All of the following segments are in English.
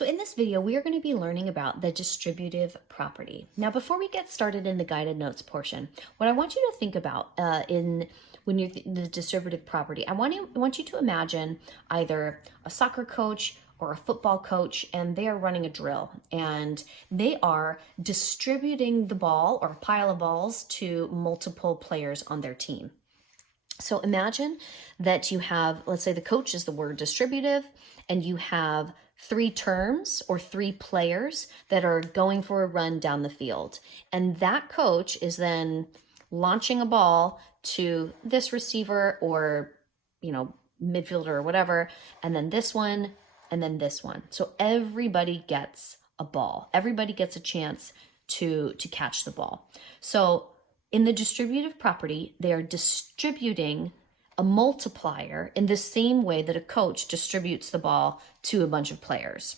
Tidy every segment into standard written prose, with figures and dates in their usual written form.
So in this video, we are going to be learning about the distributive property. Now, before we get started in the guided notes portion, what I want you to think about when you're the distributive property, I want you to imagine either a soccer coach or a football coach, and they are running a drill, and they are distributing the ball or a pile of balls to multiple players on their team. So imagine that you have, let's say the coach is the word distributive, and you have 3 terms or 3 players that are going for a run down the field. And that coach is then launching a ball to this receiver or, midfielder or whatever, and then this one, and then this one. So everybody gets a ball. Everybody gets a chance to catch the ball. So in the distributive property, they are distributing a multiplier in the same way that a coach distributes the ball to a bunch of players.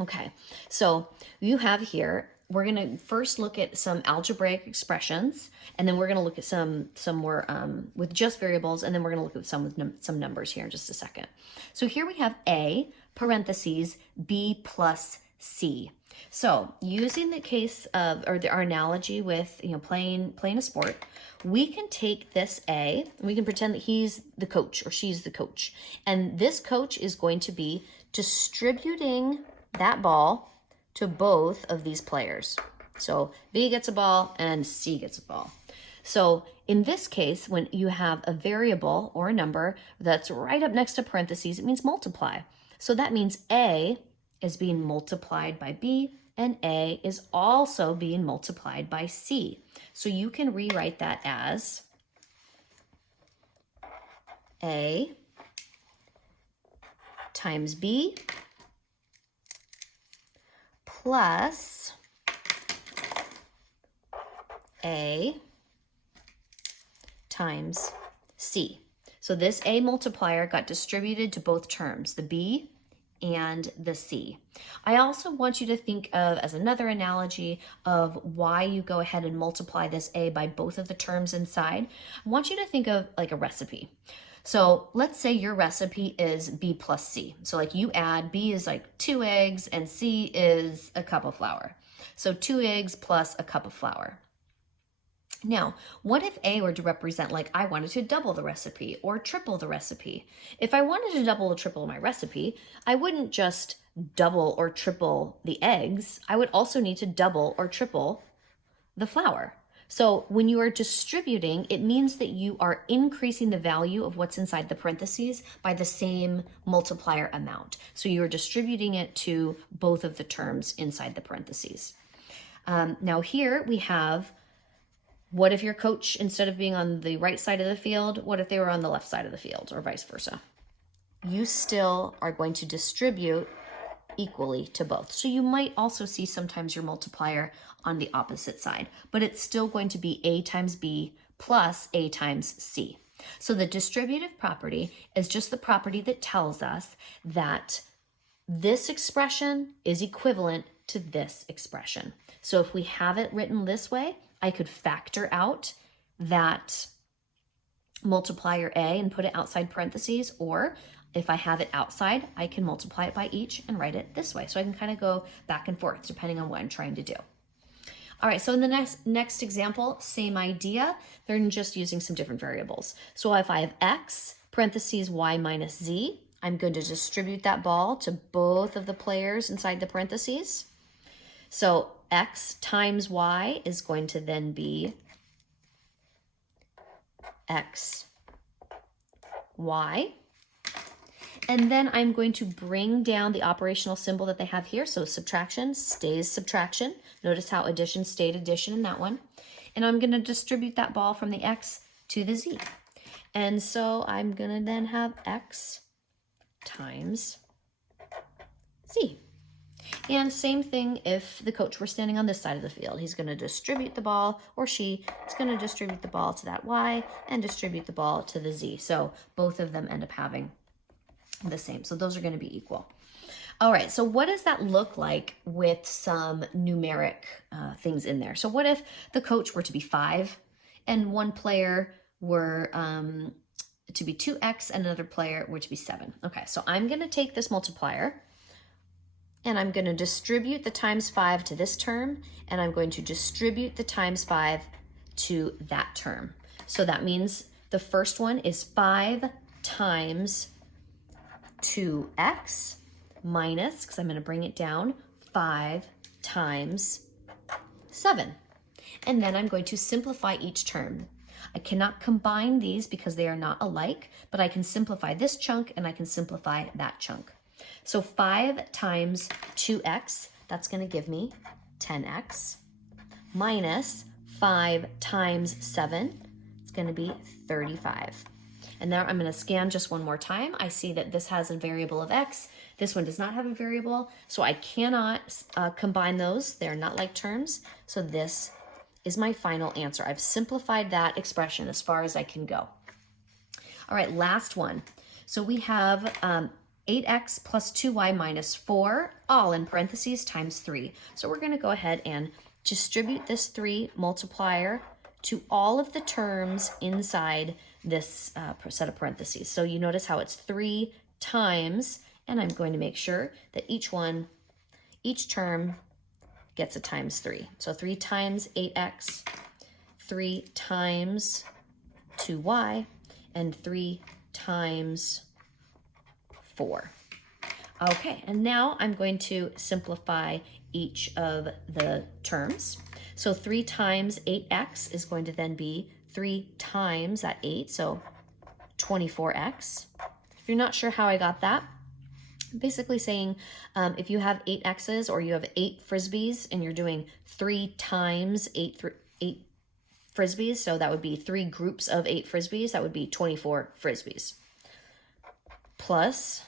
Okay, so you have here, we're going to first look at some algebraic expressions, and then we're going to look at some more with just variables, and then we're going to look at some with some numbers here in just a second. So here we have A, parentheses, B plus C. So using the case of, or our analogy with, playing a sport, we can take this A, and we can pretend that he's the coach or she's the coach. And this coach is going to be distributing that ball to both of these players. So B gets a ball and C gets a ball. So in this case, when you have a variable or a number that's right up next to parentheses, it means multiply. So that means A is being multiplied by B, and A is also being multiplied by C. So you can rewrite that as A times B plus A times C. So this A multiplier got distributed to both terms, the B and the C. I also want you to think of, as another analogy of why you go ahead and multiply this A by both of the terms inside, I want you to think of like a recipe. So let's say your recipe is B plus C. So like you add, B is like 2 eggs and C is a cup of flour. So 2 eggs plus a cup of flour. Now, what if A were to represent, like, I wanted to double the recipe or triple the recipe? If I wanted to double or triple my recipe, I wouldn't just double or triple the eggs. I would also need to double or triple the flour. So when you are distributing, it means that you are increasing the value of what's inside the parentheses by the same multiplier amount. So you're distributing it to both of the terms inside the parentheses. Now here we have, what if your coach, instead of being on the right side of the field, what if they were on the left side of the field, or vice versa? You still are going to distribute equally to both. So you might also see sometimes your multiplier on the opposite side, but it's still going to be A times B plus A times C. So the distributive property is just the property that tells us that this expression is equivalent to this expression. So if we have it written this way, I could factor out that multiplier A and put it outside parentheses, or if I have it outside, I can multiply it by each and write it this way. So I can kind of go back and forth depending on what I'm trying to do. All right, so in the next example, same idea. They're just using some different variables. So if I have X, parentheses Y minus Z, I'm going to distribute that ball to both of the players inside the parentheses. So X times Y is going to then be X, Y. And then I'm going to bring down the operational symbol that they have here. So subtraction stays subtraction. Notice how addition stayed addition in that one. And I'm going to distribute that ball from the X to the Z. And so I'm going to then have X times Z. And same thing if the coach were standing on this side of the field. He's going to distribute the ball, or she is going to distribute the ball to that Y and distribute the ball to the Z. So both of them end up having the same. So those are going to be equal. All right, so what does that look like with some numeric things in there? So what if the coach were to be 5 and one player were to be 2x and another player were to be 7? Okay, so I'm going to take this multiplier and I'm going to distribute the times 5 to this term, and I'm going to distribute the times 5 to that term. So that means the first one is 5 times 2x minus, because I'm going to bring it down, 5 times 7. And then I'm going to simplify each term. I cannot combine these because they are not alike, but I can simplify this chunk and I can simplify that chunk. So 5 times 2x, that's going to give me 10x, minus 5 times 7, it's going to be 35. And now I'm going to scan just one more time. I see that this has a variable of x. This one does not have a variable, so I cannot combine those. They're not like terms. So this is my final answer. I've simplified that expression as far as I can go. All right, last one. So we have 8x plus 2y minus 4, all in parentheses, times 3. So we're going to go ahead and distribute this 3 multiplier to all of the terms inside this set of parentheses. So you notice how it's 3 times, and I'm going to make sure that each term gets a times 3. So 3 times 8x, 3 times 2y, and 3 times 4. Okay, and now I'm going to simplify each of the terms. So 3 times 8x is going to then be 3 times that 8, so 24x. If you're not sure how I got that, I'm basically saying if you have 8 x's or you have 8 frisbees and you're doing 3 times 8 frisbees, so that would be 3 groups of 8 frisbees, that would be 24 frisbees. Plus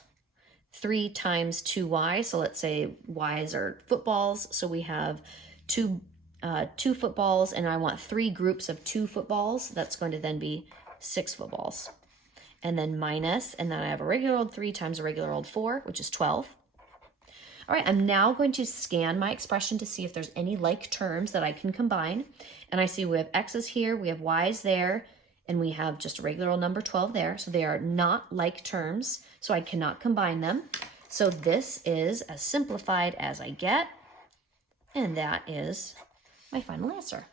3 times 2y, so let's say y's are footballs, so we have two footballs, and I want 3 groups of 2 footballs. That's going to then be 6 footballs. And then minus, and then I have a regular old 3 times a regular old 4, which is 12. All right, I'm now going to scan my expression to see if there's any like terms that I can combine. And I see we have x's here, we have y's there, and we have just a regular old number 12 there. So they are not like terms, so I cannot combine them. So this is as simplified as I get, and that is my final answer.